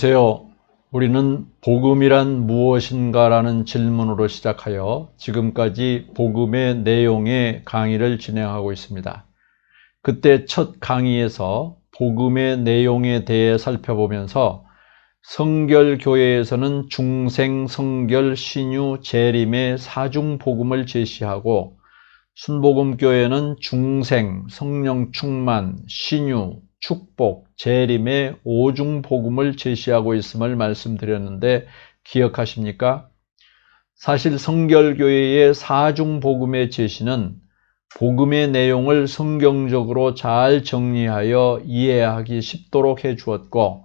안녕하세요. 우리는 복음이란 무엇인가라는 질문으로 시작하여 지금까지 복음의 내용의 강의를 진행하고 있습니다. 그때 첫 강의에서 복음의 내용에 대해 살펴보면서 성결교회에서는 중생, 성결, 신유, 재림의 사중복음을 제시하고 순복음교회는 중생, 성령 충만, 신유, 축복, 재림의 오중복음을 제시하고 있음을 말씀드렸는데 기억하십니까? 사실 성결교회의 사중복음의 제시는 복음의 내용을 성경적으로 잘 정리하여 이해하기 쉽도록 해주었고,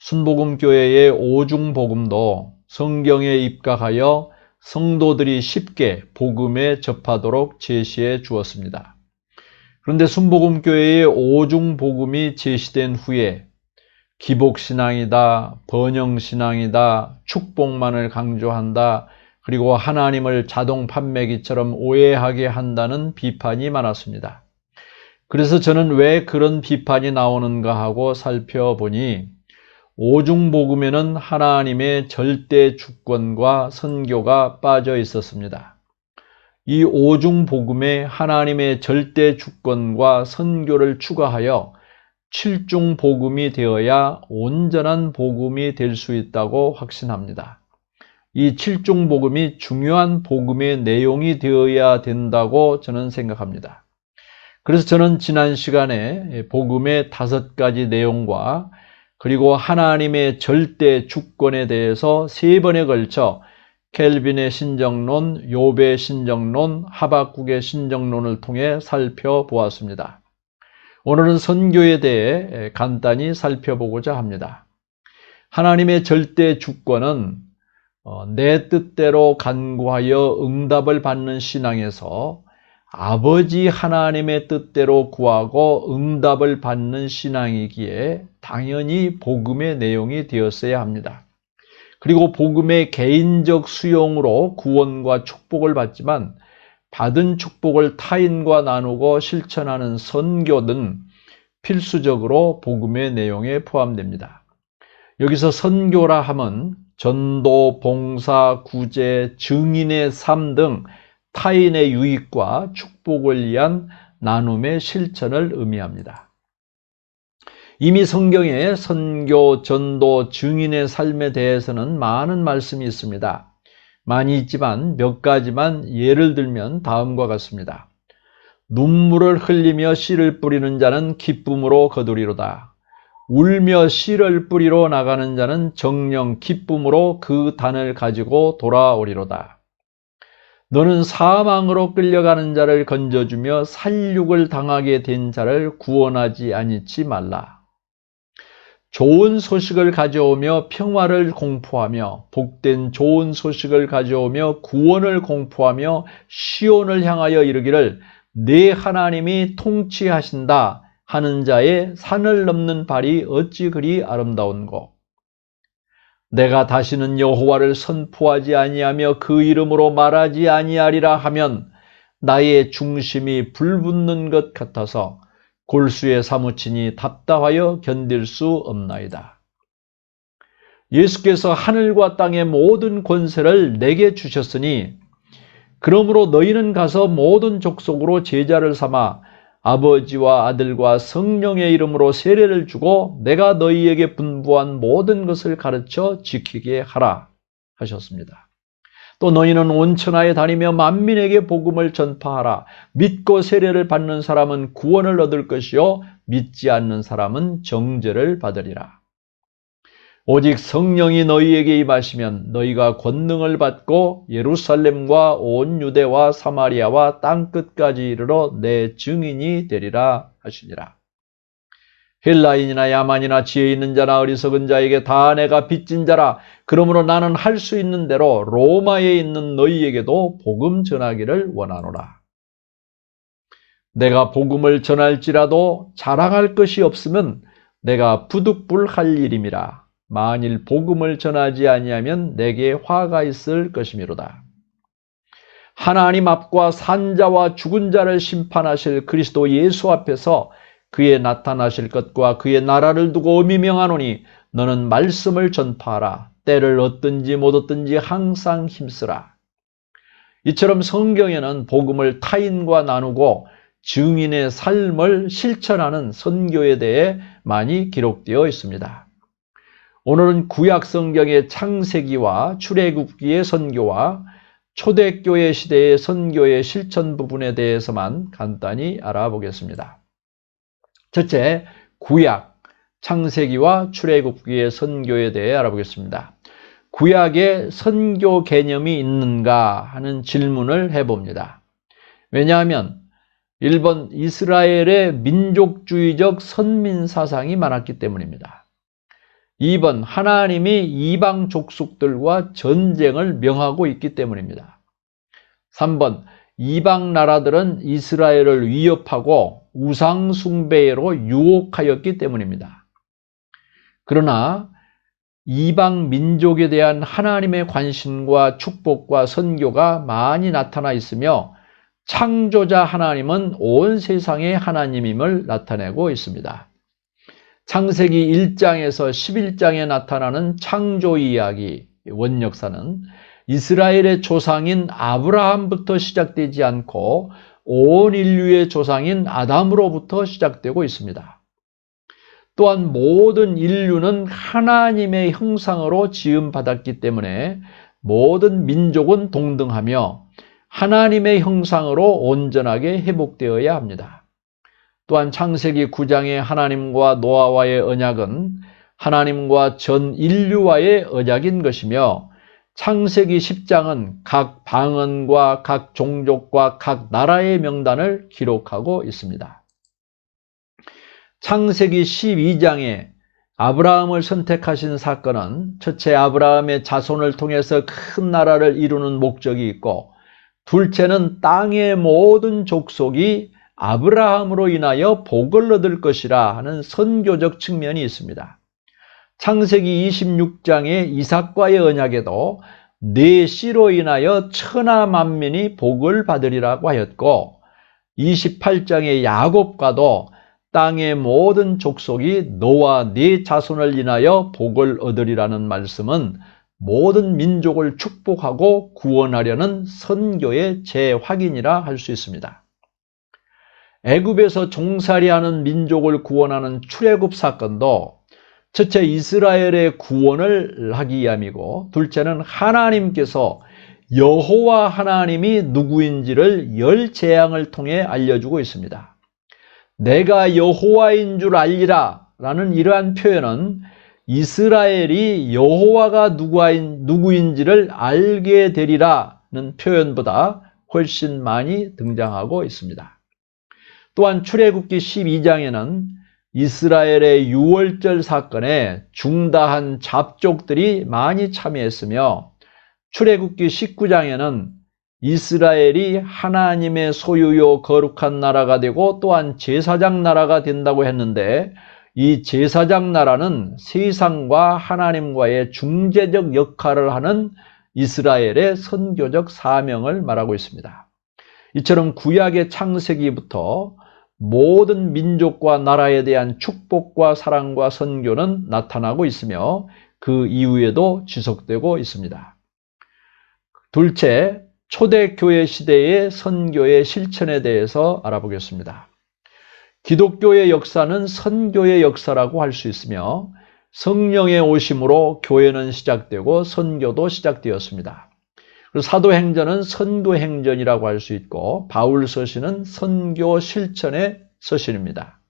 순복음교회의 오중복음도 성경에 입각하여 성도들이 쉽게 복음에 접하도록 제시해 주었습니다. 그런데 순복음교회의 오중복음이 제시된 후에 기복신앙이다, 번영신앙이다, 축복만을 강조한다, 그리고 하나님을 자동 판매기처럼 오해하게 한다는 비판이 많았습니다. 그래서 저는 왜 그런 비판이 나오는가 하고 살펴보니 오중복음에는 하나님의 절대 주권과 선교가 빠져 있었습니다. 이 오중복음에 하나님의 절대 주권과 선교를 추가하여 칠중복음이 되어야 온전한 복음이 될 수 있다고 확신합니다. 이 칠중복음이 중요한 복음의 내용이 되어야 된다고 저는 생각합니다. 그래서 저는 지난 시간에 복음의 5가지 내용과 그리고 하나님의 절대 주권에 대해서 3번에 걸쳐 켈빈의 신정론, 욥의 신정론, 하박국의 신정론을 통해 살펴보았습니다. 오늘은 선교에 대해 간단히 살펴보고자 합니다. 하나님의 절대 주권은 내 뜻대로 간구하여 응답을 받는 신앙에서 아버지 하나님의 뜻대로 구하고 응답을 받는 신앙이기에 당연히 복음의 내용이 되었어야 합니다. 그리고 복음의 개인적 수용으로 구원과 축복을 받지만 받은 축복을 타인과 나누고 실천하는 선교는 필수적으로 복음의 내용에 포함됩니다. 여기서 선교라 함은 전도, 봉사, 구제, 증인의 삶 등 타인의 유익과 축복을 위한 나눔의 실천을 의미합니다. 이미 성경에 선교, 전도, 증인의 삶에 대해서는 많은 말씀이 있습니다. 많이 있지만 몇 가지만 예를 들면 다음과 같습니다. 눈물을 흘리며 씨를 뿌리는 자는 기쁨으로 거두리로다. 울며 씨를 뿌리러 나가는 자는 정령 기쁨으로 그 단을 가지고 돌아오리로다. 너는 사망으로 끌려가는 자를 건져주며 살육을 당하게 된 자를 구원하지 아니치 말라. 좋은 소식을 가져오며 평화를 공포하며 복된 좋은 소식을 가져오며 구원을 공포하며 시온을 향하여 이르기를 네 하나님이 통치하신다 하는 자의 산을 넘는 발이 어찌 그리 아름다운고. 내가 다시는 여호와를 선포하지 아니하며 그 이름으로 말하지 아니하리라 하면 나의 중심이 불붙는 것 같아서 골수에 사무치니 답답하여 견딜 수 없나이다. 예수께서 하늘과 땅의 모든 권세를 내게 주셨으니 그러므로 너희는 가서 모든 족속으로 제자를 삼아 아버지와 아들과 성령의 이름으로 세례를 주고 내가 너희에게 분부한 모든 것을 가르쳐 지키게 하라 하셨습니다. 또 너희는 온 천하에 다니며 만민에게 복음을 전파하라. 믿고 세례를 받는 사람은 구원을 얻을 것이요 믿지 않는 사람은 정죄를 받으리라. 오직 성령이 너희에게 임하시면 너희가 권능을 받고 예루살렘과 온 유대와 사마리아와 땅끝까지 이르러 내 증인이 되리라 하시니라. 헬라인이나 야만이나 지혜 있는 자나 어리석은 자에게 다 내가 빚진 자라. 그러므로 나는 할 수 있는 대로 로마에 있는 너희에게도 복음 전하기를 원하노라. 내가 복음을 전할지라도 자랑할 것이 없으면 내가 부득불할 일임이라. 만일 복음을 전하지 아니하면 내게 화가 있을 것이미로다. 하나님 앞과 산자와 죽은 자를 심판하실 그리스도 예수 앞에서 그의 나타나실 것과 그의 나라를 두고 엄히 명하노니 너는 말씀을 전파하라. 때를 얻든지 못 얻든지 항상 힘쓰라. 이처럼 성경에는 복음을 타인과 나누고 증인의 삶을 실천하는 선교에 대해 많이 기록되어 있습니다. 오늘은 구약 성경의 창세기와 출애굽기의 선교와 초대교회 시대의 선교의 실천 부분에 대해서만 간단히 알아보겠습니다. 첫째, 구약, 창세기와 출애굽기의 선교에 대해 알아보겠습니다. 구약에 선교 개념이 있는가 하는 질문을 해봅니다. 왜냐하면 1번 이스라엘의 민족주의적 선민 사상이 많았기 때문입니다. 2번 하나님이 이방 족속들과 전쟁을 명하고 있기 때문입니다. 3번 이방 나라들은 이스라엘을 위협하고 우상 숭배로 유혹하였기 때문입니다. 그러나 이방 민족에 대한 하나님의 관심과 축복과 선교가 많이 나타나 있으며 창조자 하나님은 온 세상의 하나님임을 나타내고 있습니다. 창세기 1장에서 11장에 나타나는 창조 이야기, 원역사는 이스라엘의 조상인 아브라함부터 시작되지 않고 온 인류의 조상인 아담으로부터 시작되고 있습니다. 또한 모든 인류는 하나님의 형상으로 지음받았기 때문에 모든 민족은 동등하며 하나님의 형상으로 온전하게 회복되어야 합니다. 또한 창세기 9장의 하나님과 노아와의 언약은 하나님과 전 인류와의 언약인 것이며 창세기 10장은 각 방언과 각 종족과 각 나라의 명단을 기록하고 있습니다. 창세기 12장에 아브라함을 선택하신 사건은 첫째 아브라함의 자손을 통해서 큰 나라를 이루는 목적이 있고, 둘째는 땅의 모든 족속이 아브라함으로 인하여 복을 얻을 것이라 하는 선교적 측면이 있습니다. 창세기 26장의 이삭과의 언약에도 네 씨로 인하여 천하 만민이 복을 받으리라고 하였고, 28장의 야곱과도 땅의 모든 족속이 너와 네 자손을 인하여 복을 얻으리라는 말씀은 모든 민족을 축복하고 구원하려는 선교의 재확인이라 할 수 있습니다. 애굽에서 종살이하는 민족을 구원하는 출애굽 사건도 첫째 이스라엘의 구원을 하기 위함이고, 둘째는 하나님께서 여호와 하나님이 누구인지를 열 재앙을 통해 알려주고 있습니다. 내가 여호와인 줄 알리라 라는 이러한 표현은 이스라엘이 여호와가 누구인지를 알게 되리라는 표현보다 훨씬 많이 등장하고 있습니다. 또한 출애굽기 12장에는 이스라엘의 유월절 사건에 중다한 잡족들이 많이 참여했으며, 출애굽기 19장에는 이스라엘이 하나님의 소유요 거룩한 나라가 되고 또한 제사장 나라가 된다고 했는데, 이 제사장 나라는 세상과 하나님과의 중재적 역할을 하는 이스라엘의 선교적 사명을 말하고 있습니다. 이처럼 구약의 창세기부터 모든 민족과 나라에 대한 축복과 사랑과 선교는 나타나고 있으며 그 이후에도 지속되고 있습니다. 둘째, 초대교회 시대의 선교의 실천에 대해서 알아보겠습니다. 기독교의 역사는 선교의 역사라고 할 수 있으며, 성령의 오심으로 교회는 시작되고 선교도 시작되었습니다. 그리고 사도행전은 선교행전이라고 할 수 있고, 바울 서신은 선교 실천의 서신입니다.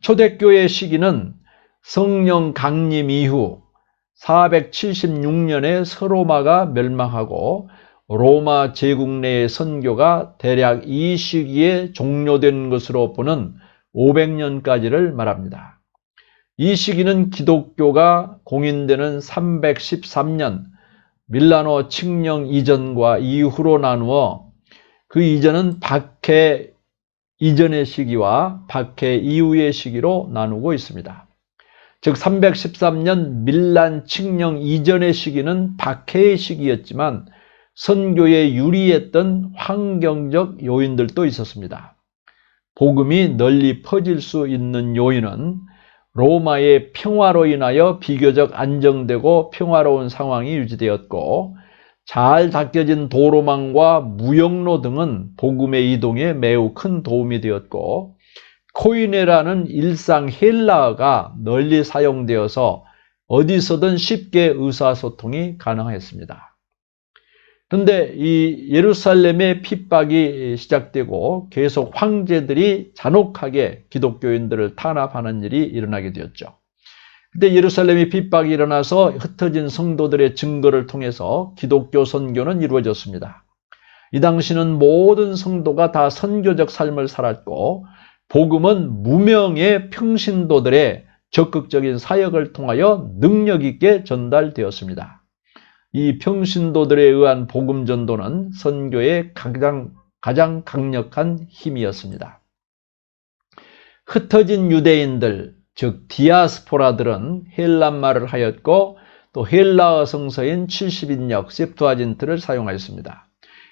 초대교회 시기는 성령 강림 이후 476년에 서로마가 멸망하고 로마 제국 내의 선교가 대략 이 시기에 종료된 것으로 보는 500년까지를 말합니다. 이 시기는 기독교가 공인되는 313년 밀라노 칙령 이전과 이후로 나누어, 그 이전은 박해 이전의 시기와 박해 이후의 시기로 나누고 있습니다. 즉 313년 밀란 칙령 이전의 시기는 박해의 시기였지만 선교에 유리했던 환경적 요인들도 있었습니다. 복음이 널리 퍼질 수 있는 요인은 로마의 평화로 인하여 비교적 안정되고 평화로운 상황이 유지되었고, 잘 닦여진 도로망과 무역로 등은 복음의 이동에 매우 큰 도움이 되었고, 코이네라는 일상 헬라어가 널리 사용되어서 어디서든 쉽게 의사소통이 가능했습니다. 그런데 이 예루살렘의 핍박이 시작되고 계속 황제들이 잔혹하게 기독교인들을 탄압하는 일이 일어나게 되었죠. 그때 예루살렘의 핍박이 일어나서 흩어진 성도들의 증거를 통해서 기독교 선교는 이루어졌습니다. 이 당시는 모든 성도가 다 선교적 삶을 살았고, 복음은 무명의 평신도들의 적극적인 사역을 통하여 능력 있게 전달되었습니다. 이 평신도들에 의한 복음 전도는 선교의 가장 강력한 힘이었습니다. 흩어진 유대인들, 즉 디아스포라들은 헬란말을 하였고, 또 헬라어 성서인 70인역 셉투아진트를 사용하였습니다.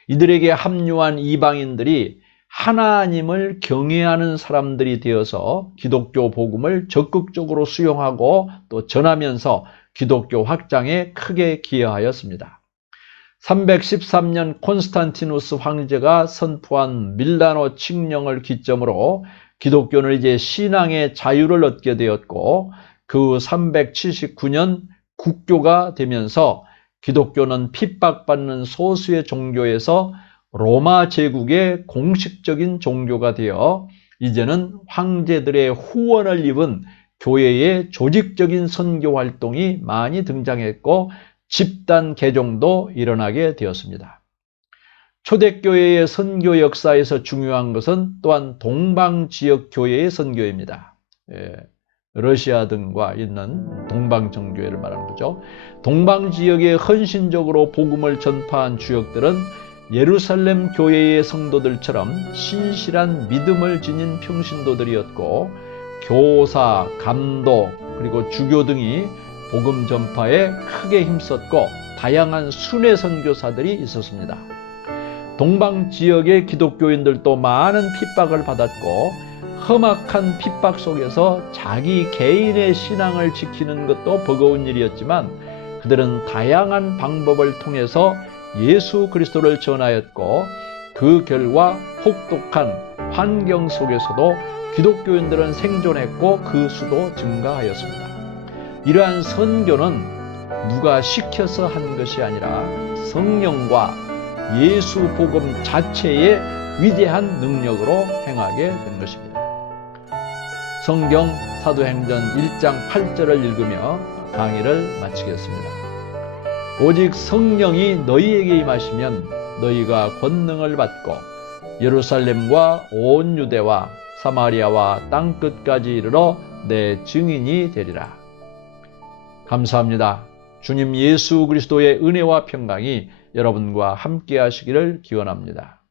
이들에게 합류한 이방인들이 하나님을 경외하는 사람들이 되어서 기독교 복음을 적극적으로 수용하고 또 전하면서 기독교 확장에 크게 기여하였습니다. 313년 콘스탄티누스 황제가 선포한 밀라노 칙령을 기점으로 기독교는 이제 신앙의 자유를 얻게 되었고, 그 379년 국교가 되면서 기독교는 핍박받는 소수의 종교에서 로마 제국의 공식적인 종교가 되어 이제는 황제들의 후원을 입은 교회의 조직적인 선교 활동이 많이 등장했고, 집단 개종도 일어나게 되었습니다. 초대교회의 선교 역사에서 중요한 것은 또한 동방지역 교회의 선교입니다. 러시아 등과 있는 동방정교회를 말하는 거죠. 동방지역에 헌신적으로 복음을 전파한 주역들은 예루살렘 교회의 성도들처럼 신실한 믿음을 지닌 평신도들이었고, 교사, 감독, 그리고 주교 등이 복음 전파에 크게 힘썼고 다양한 순회 선교사들이 있었습니다. 동방 지역의 기독교인들도 많은 핍박을 받았고, 험악한 핍박 속에서 자기 개인의 신앙을 지키는 것도 버거운 일이었지만, 그들은 다양한 방법을 통해서 예수 그리스도를 전하였고, 그 결과 혹독한 환경 속에서도 기독교인들은 생존했고 그 수도 증가하였습니다. 이러한 선교는 누가 시켜서 한 것이 아니라 성령과 예수 복음 자체의 위대한 능력으로 행하게 된 것입니다. 성경 사도행전 1장 8절을 읽으며 강의를 마치겠습니다. 오직 성령이 너희에게 임하시면 너희가 권능을 받고 예루살렘과 온 유대와 사마리아와 땅끝까지 이르러 내 증인이 되리라. 감사합니다. 주님 예수 그리스도의 은혜와 평강이 여러분과 함께 하시기를 기원합니다.